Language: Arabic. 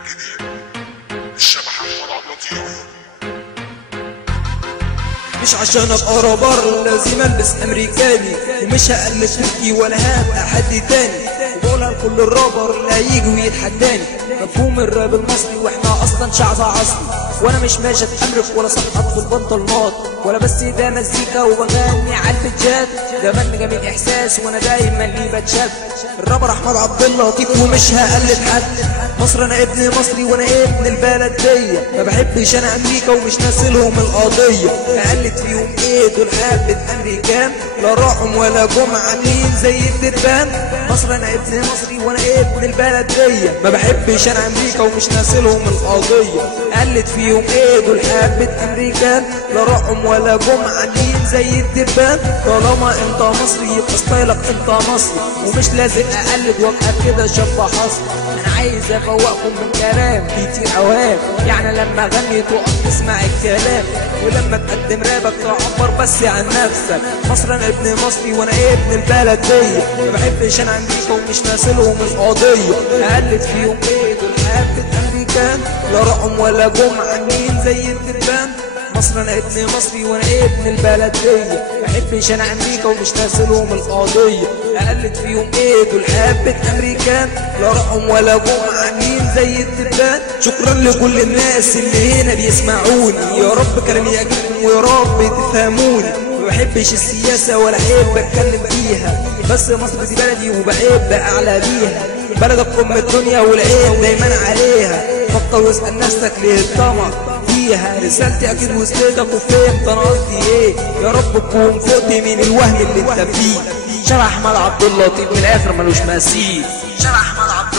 الجديد الشبح احمد عبد اللطيف. مش عشان ابقى رابر لازم البس امريكاني، ومش هقلد تركي ولا هبقى حد تاني، وبقولها لكل الرابر اللي هيجي ويتحداني. مفهوم الراب المصري واحنا اصلا شعب عصري، وانا مش ماشي اتأمرك ولا سقط في البنطلونات، ولا بس ده مزيكا وبغني على الفجات. ده فن جميل احساس وانا دايما ليه بتشاف. الرابر احمد عبد اللطيف ومش هقلد حد. مصر انا ابن مصري وانا ابن البلد دي، ما بحبش انا امريكا ومش ناسلهم القضيه. اقلد فيهم ايه دول حبه امريكان، لا راحهم ولا جم عاملين زي الدبان. مصر انا ابن مصري وانا ابن البلد دي، ما بحبش انا امريكا ومش ناسلهم القضيه. اقلد فيهم ايه دول حبه امريكان، لا راحهم ولا جم عاملين زي الدبان. طالما انت مصري يبقى ستايلك انت مصري، ومش لازم اقلد وابقى كده شاب حصري. انا عايز افوقكم من كلام كتير اوهام، يعني لما اغني تقف تسمع الكلام، ولما تقدم رابك تعبر بس عن نفسك. مصر انا ابن مصري وانا ابن البلد دي، ما بحبش انا امريكا ومش ناسلهم القضيه. اقلد فيهم ايه دول حبه امريكان، لا راحهم ولا جم عاملين زي الدبان. مصر انا ابن مصري وانا ابن البلد دي، ما بحبش انا امريكا ومش ناسلهم القضيه. اقلد فيهم ايه دول حبه امريكان، لا راحهم ولا جم عاملين زي الدبان. شكرا لكل الناس اللي هنا بيسمعوني، يا رب كلامي يعجبكم ويا رب تفهموني. ما بحبش السياسه ولا احب اتكلم فيها، بس مصر دي بلدي وبحب اعلى بيها. بلدك ام الدنيا والعين دايما عليها، فكر واسال نفسك ليه الطمع فيها. رسالتي اكيد وصلتك وفهمت انا قصدي ايه، يا رب تكون فقت من الوهم اللي انت فيه. شبح احمد عبد اللطيف من الاخر ملوش مثيل. شبح احمد عبد